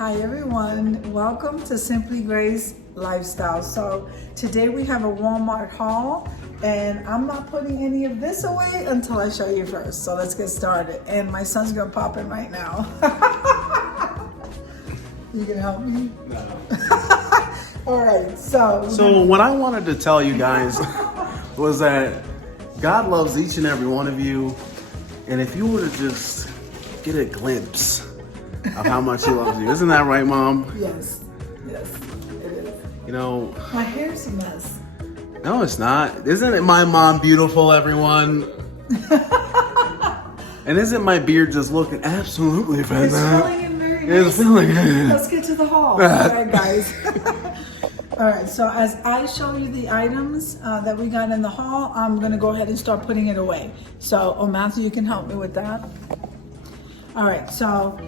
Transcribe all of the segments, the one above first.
Hi everyone, welcome to Simply Grace Lifestyle. So today we have a Walmart haul and I'm not putting any of this away until I show you first. So let's get started. And my son's gonna pop in right now. You gonna help me? No. All right, so what I wanted to tell you guys was that God loves each and every one of you. And if you were to just get a glimpse of how much he loves you. Isn't that right, Mom? Yes, it is. You know, My hair's a mess. no, it's not. Isn't it my mom beautiful, everyone? And isn't my beard just looking absolutely It's fantastic? feeling in very It's nice. feeling Let's get to the haul. All right, guys. All right, so as I show you the items that we got in the haul, I'm gonna go ahead and start putting it away. So, Matthew, you can help me with that. All right, so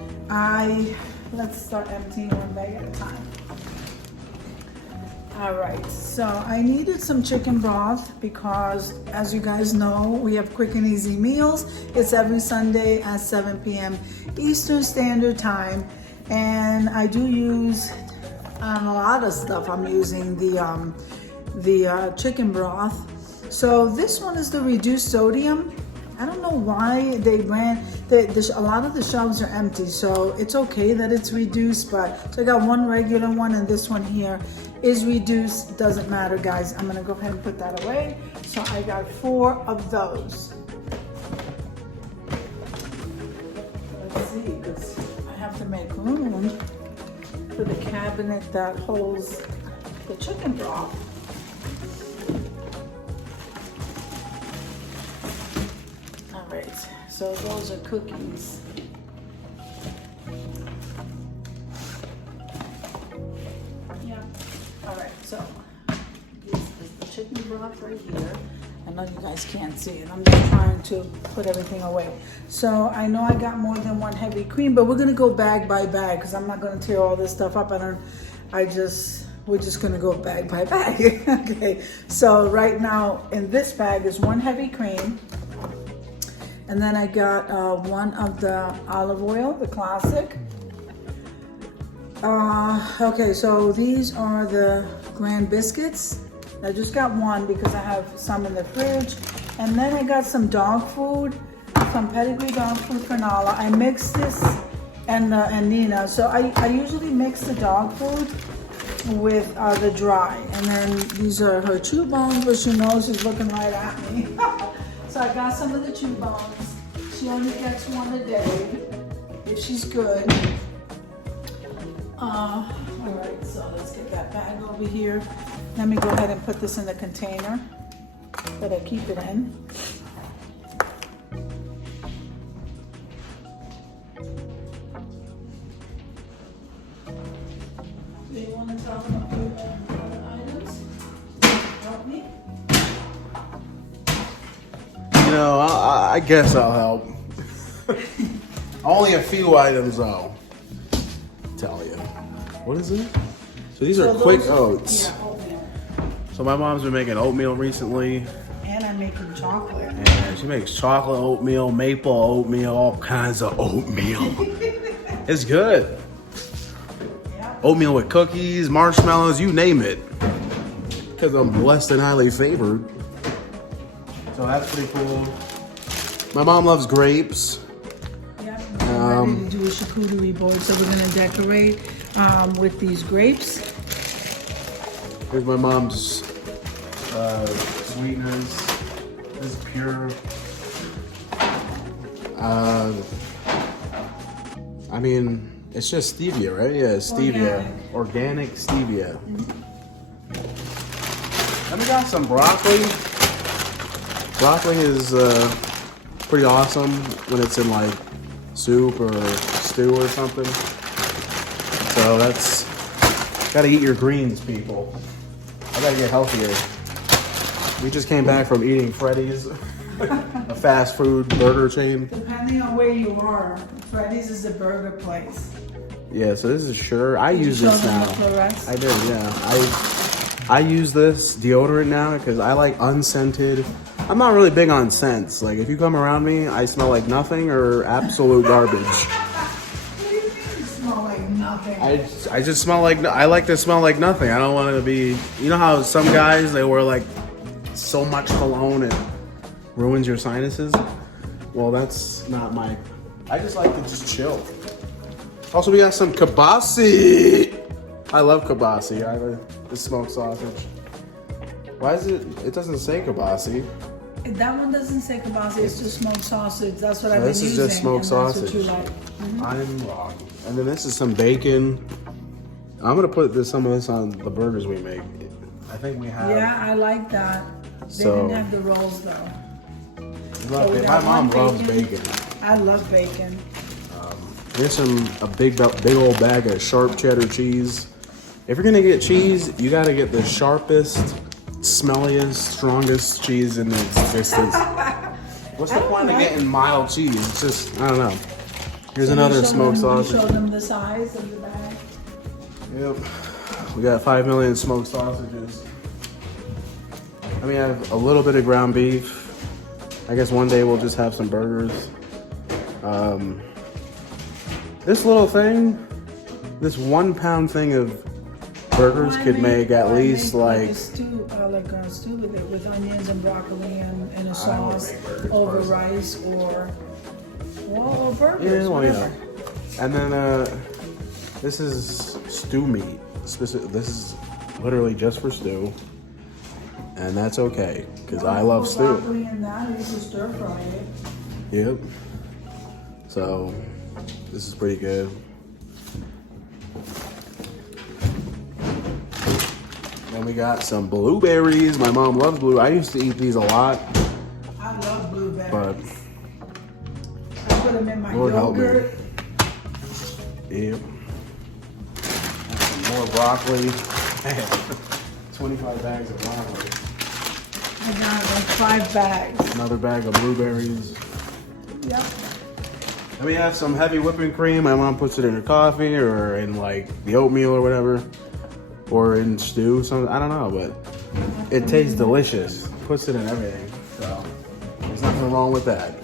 let's start emptying one bag at a time. All right, so I needed some chicken broth because, as you guys know, we have quick and easy meals. It's every Sunday at 7 p.m. Eastern Standard Time, and I do use on a lot of stuff. I'm using the chicken broth. So this one is the reduced sodium. I don't know why they ran. A lot of the shelves are empty, so it's okay that it's reduced. But so I got one regular one, and this one here is reduced. Doesn't matter, guys. I'm gonna go ahead and put that away. So I got 4 of those. Let's see, because I have to make room for the cabinet that holds the chicken broth. All right, so those are cookies. Yeah. All right, so this is the chicken broth right here. I know you guys can't see it. I'm just trying to put everything away. So I know I got more than one heavy cream, but we're gonna go bag by bag because I'm not gonna tear all this stuff up. We're just gonna go bag by bag. Okay, so right now in this bag is 1 heavy cream. And then I got 1 of the olive oil, the classic. Okay, so these are the Grand Biscuits. I just got 1 because I have some in the fridge. And then I got some dog food, some pedigree dog food for Nala. I mixed this and Nina. So I usually mix the dog food with the dry. And then these are her chew bones, but she knows she's looking right at me. So I got some of the chew bones. She only gets 1 a day if she's good. All right, so let's get that bag over here. Let me go ahead and put this in the container that I keep it in. Do you want to tell them the items? Help me? You know, I guess I'll help. Only a few items, though. Tell you. What is it? So these are quick oats. Yeah, oatmeal. So my mom's been making oatmeal recently. And I'm making chocolate. And she makes chocolate oatmeal, maple oatmeal, all kinds of oatmeal. It's good. Yeah. Oatmeal with cookies, marshmallows, you name it. Because I'm blessed and highly favored. So that's pretty cool. My mom loves grapes. Yeah, we're ready to do a charcuterie board. So we're gonna decorate with these grapes. Here's my mom's sweeteners. This is pure. I mean, it's just stevia, right? Yeah, stevia. Organic stevia. Then we got some broccoli. Broccoli is pretty awesome when it's in like soup or stew or something. So that's, gotta eat your greens, people. I gotta get healthier. We just came back from eating Freddy's, a fast food burger chain. Depending on where you are, Freddy's is a burger place. Yeah, so this is Sure. I Did use you show this them now. the fluorescent? I did, yeah. I use this deodorant now because I like unscented. I'm not really big on scents. Like if you come around me, I smell like nothing or absolute garbage. What do you mean? smell like nothing. I just smell like, I like to smell like nothing. I don't want to be, you know how some guys, they wear like so much cologne it ruins your sinuses? Well, that's not my, I just like to just chill. Also, we got some kibasi. I love kibasi. I like the smoked sausage. Why is it doesn't say kibasi? That one doesn't say kibasi, it's just smoked sausage. That's what I've been using. This is just smoked sausage. That's what you like. Mm-hmm. I'm wrong. And then this is some bacon. I'm gonna put some of this on the burgers we make. I think we have. Yeah, I like that. They didn't have the rolls though. My mom loves bacon. I love bacon. Here's a big old bag of sharp cheddar cheese. If you're gonna get cheese, you gotta get the sharpest, smelliest, strongest cheese in existence. What's the point of getting mild cheese? It's just, I don't know. Here's another smoked sausage. Show them the size of the bag. Yep. We got 5 million smoked sausages. And we have a little bit of ground beef. I guess one day we'll just have some burgers. This little thing, this 1 pound thing of burgers could make at least like a stew, a stew with it, with onions and broccoli and a sauce over rice or burgers. Yeah, well, yeah. And then this is stew meat. This is literally just for stew, and that's okay because I love stew. Broccoli and that, you can stir fry it. Yep. So this is pretty good. Then we got some blueberries. My mom loves blue. I used to eat these a lot. I love blueberries. But I put them in my Lord yogurt. Help me. Yep. And some more broccoli. Man, 25 bags of broccoli. I got like 5 bags. Another bag of blueberries. Yep. And we have some heavy whipping cream. My mom puts it in her coffee or in like the oatmeal or whatever. Or in stew, something, I don't know, but it tastes delicious. Puts it in everything, so there's nothing wrong with that.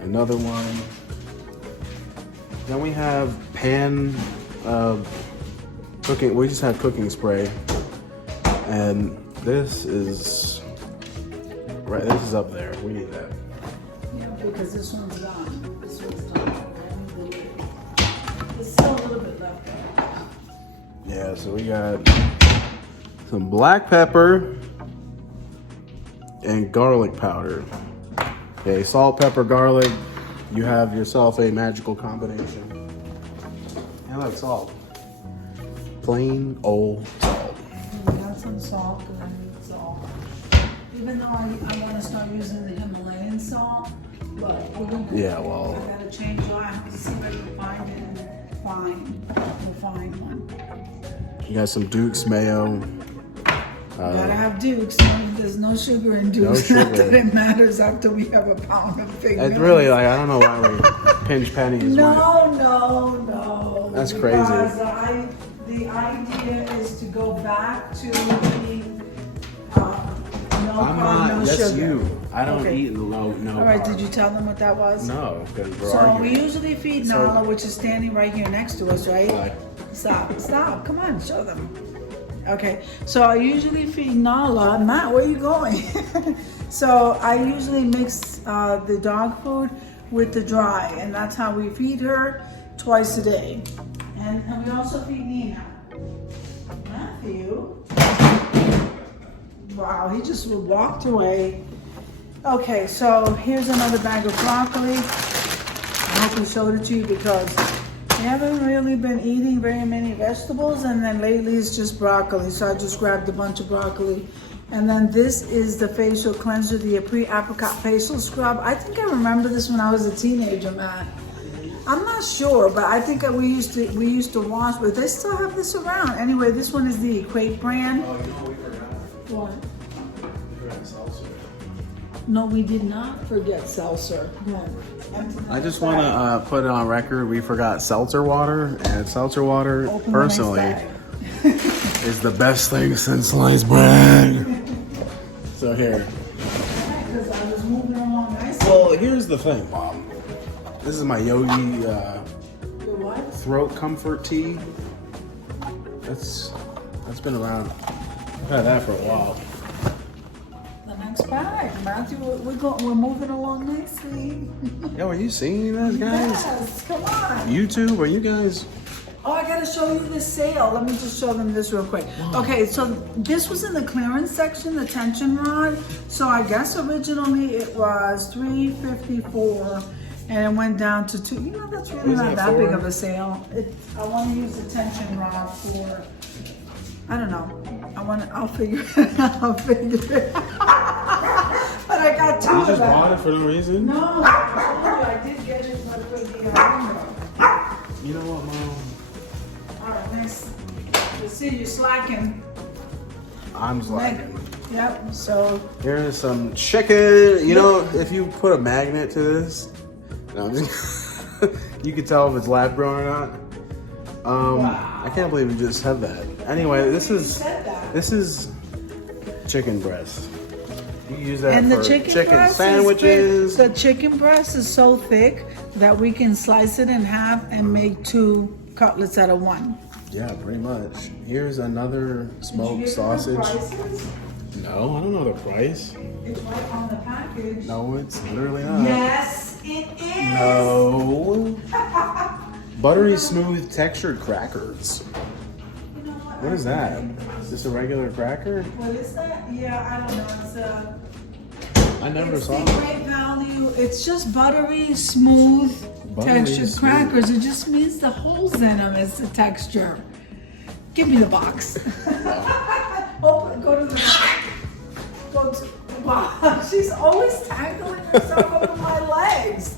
Another one. Then we have pan cooking. We just have cooking spray, and this is right. This is up there. We need that. Yeah, because this one's done. This one's done. There's still a little bit left though. Yeah, so we got some black pepper and garlic powder. Okay, salt, pepper, garlic. You have yourself a magical combination. And that's salt. Plain old salt. We got some salt because I need salt. Even though I want to start using the Himalayan salt, but we're gonna. Yeah, well. I gotta change it. I have to see where we find it and we'll find one. You got some Duke's mayo. Gotta have Duke's. There's no sugar in Duke's. No Not sugar. that it matters after we have a pound of fig It's Mills. really like, I don't know why we pinch pennies. No. That's crazy. Because the idea is to go back to the no I'm carb, not, no that's sugar. you. I don't Okay. eat low, no All right, carb. did you tell them what that was? No, because we're So arguing. we usually feed So- Nala, which is standing right here next to us, right? What? Stop. Come on, show them. Okay, so I usually feed Nala. Matt, where are you going? So I usually mix the dog food with the dry, and that's how we feed her twice a day. And we also feed Nina. Matthew. Wow, he just walked away. Okay, so here's another bag of broccoli. I hope I showed it to you because we haven't really been eating very many vegetables, and then lately it's just broccoli. So I just grabbed a bunch of broccoli. And then this is the facial cleanser, the pre-apricot facial scrub. I think I remember this when I was a teenager, Matt. I'm not sure, but I think we used to wash, but they still have this around. Anyway, this one is the Equate brand. Oh, you know what we forgot? What? We forgot seltzer. No, we did not forget seltzer. No. I just want to put it on record. We forgot seltzer water, and seltzer water, Open the personally, next bag. is the best thing since sliced bread. So here. Because I was moving along nicely. Well, here's the thing, Mom. This is my Yogi The what? throat comfort tea. That's been around. I've had that for a while. The next bag, Matthew. We're moving along nicely. Yo, are you seeing this, guys? Yes, come on. YouTube, are you guys? Oh, I gotta show you this sale. Let me just show them this real quick. Okay, so this was in the clearance section, the tension rod. So I guess originally it was $3.54, and it went down to $2. You know, that's really not that big of a sale. I want to use the tension rod for, I don't know. I'll figure it out. I'll figure it out. But I got two You of just them. bought it for no reason? No, I did get it for the window. You know what, Mom? All right, next. Let's see, you're slacking. I'm slacking. Yep, so. Here's some chicken. You know, if you put a magnet to this, no, I'm just, you can tell if it's lab grown or not. Wow. I can't believe you just said that. Anyway, this is chicken breast. You can use that And for the chicken breast sandwiches. The chicken breast is so thick that we can slice it in half and make 2 cutlets out of 1. Yeah, pretty much. Here's another smoked sausage. No, I don't know the price. It's right on the package. No, it's literally not. Yes, it is. No. Buttery smooth textured crackers. You know what? What is that? Is this a regular cracker? What is that? Yeah, I don't know. I never It's saw the that. great value. It's just buttery, smooth, textured smooth. crackers. It just means the holes in them is the texture. Give me the box. Oh, go to the. Wow, she's always tangling herself over my legs.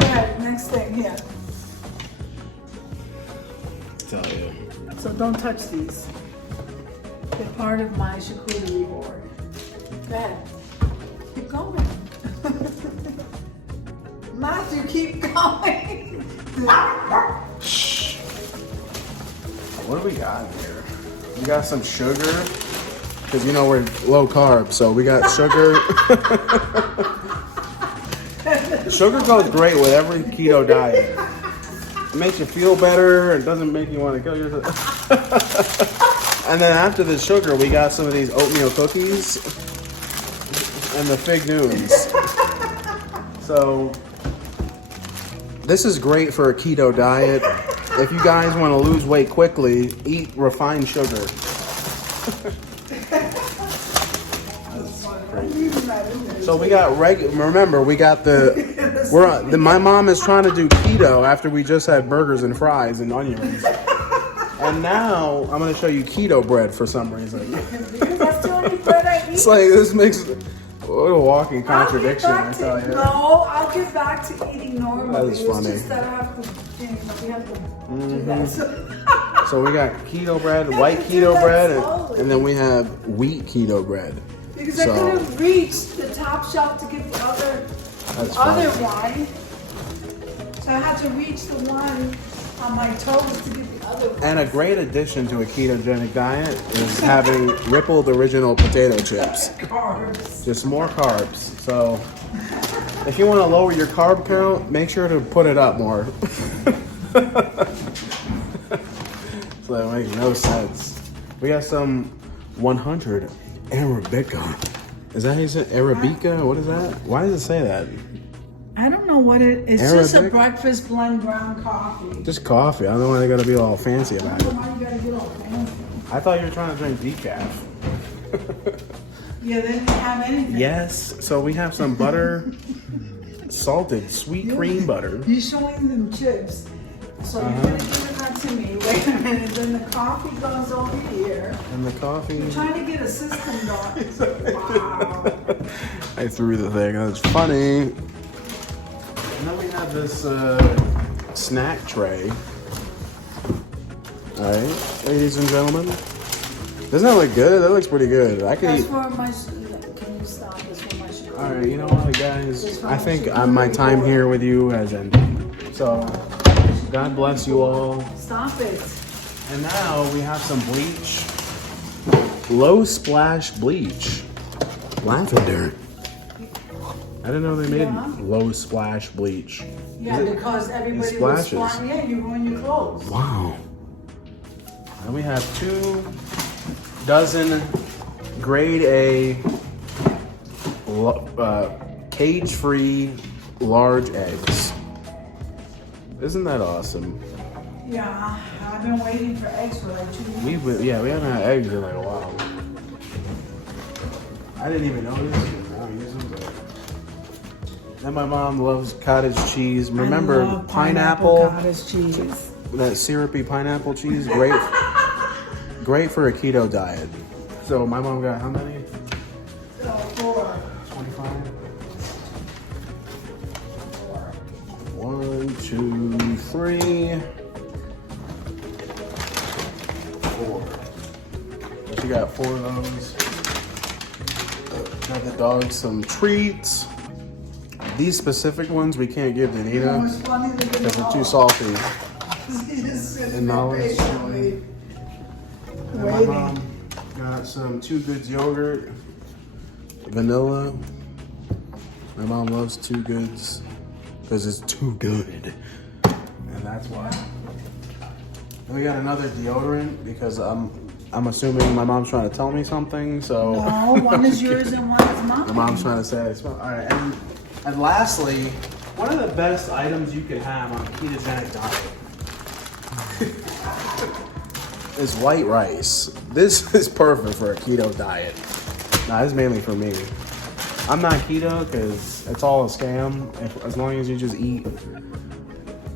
Okay, next thing here. Tell you. So don't touch these. They're part of my charcuterie board. Go ahead. Keep going. Matthew, keep going. Shh. What do we got here? We got some sugar. Because you know we're low carb, so we got sugar. Sugar goes great with every keto diet. It makes you feel better. It doesn't make you want to kill yourself. And then after the sugar, we got some of these oatmeal cookies and the fig Newtons. So this is great for a keto diet. If you guys want to lose weight quickly, eat refined sugar. So we got remember we got my mom is trying to do keto after we just had burgers and fries and onions. And now I'm gonna show you keto bread for some reason. That's the only bread I eat. It's like this makes what a walking contradiction, I tell you. No, I'll get back to eating normally. That is funny. It's just that I have to, we have to do that. So we got keto bread, white keto bread, and then we have wheat keto bread. Because I couldn't reach the top shelf to get the other one. So I had to reach the one on my toes to get the other one. And a great addition to a ketogenic diet is having rippled original potato chips. Carbs. Just more carbs. So if you want to lower your carb count, make sure to put it up more. So that makes no sense. We got some 100 Arabica. Is that how you say it? Arabica? What is that? Why does it say that? I don't know what it is. It's Arabic? just a breakfast blend ground coffee. Just coffee. I don't know why they gotta be all fancy I about don't it. know why you gotta get all fancy. I thought you were trying to drink decaf. Yeah, they didn't have anything. Yes. So we have some butter, salted sweet cream butter. You're showing them chips. So you're gonna give that to me. Wait a minute. Then the coffee goes over here. And the coffee. I'm trying to get a system going. Wow. I threw the thing. That's funny. And then we have this snack tray. All right, ladies and gentlemen. Doesn't that look good? That looks pretty good. I could That's eat. for my. Can you stop this for my sugar? All right, you know what, guys? I think my time here with you has ended. So, God bless you all. Stop it. And now we have some bleach. Low splash bleach. Lavender. I didn't know they made low splash bleach. Yeah, because everybody it was splashes. flying. Yeah, you ruin your clothes. Wow. And we have 2 dozen grade A cage-free large eggs. Isn't that awesome? Yeah, I've been waiting for eggs for like 2 weeks. We haven't had eggs in like a while. I didn't even notice. I don't use them, but... And my mom loves cottage cheese. Remember I love pineapple cottage cheese. That syrupy pineapple cheese? Great for a keto diet. So my mom got how many? 4. 25? 1, 2, 3, 4. She got 4 of those. Got the dogs some treats. These specific ones we can't give to Nina because they're too salty. And knowledge. And my mom got some 2 Goods yogurt, vanilla. My mom loves 2 Goods because it's too good, and that's why. And we got another deodorant because I'm assuming my mom's trying to tell me something. So no, one is yours and one is mine. My mom's trying to say I smell. All right, and lastly, one of the best items you could have on a ketogenic diet is white rice. This is perfect for a keto diet. Nah, it's mainly for me. I'm not keto because it's all a scam. As long as you just eat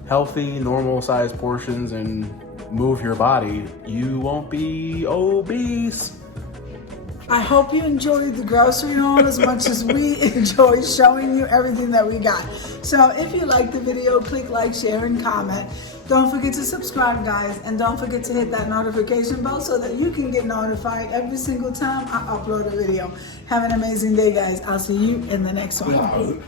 healthy, normal-sized portions and move your body, you won't be obese. I hope you enjoyed the grocery haul as much as we enjoyed showing you everything that we got. So if you liked the video, click like, share, and comment. Don't forget to subscribe, guys, and don't forget to hit that notification bell so that you can get notified every single time I upload a video. Have an amazing day, guys. I'll see you in the next one.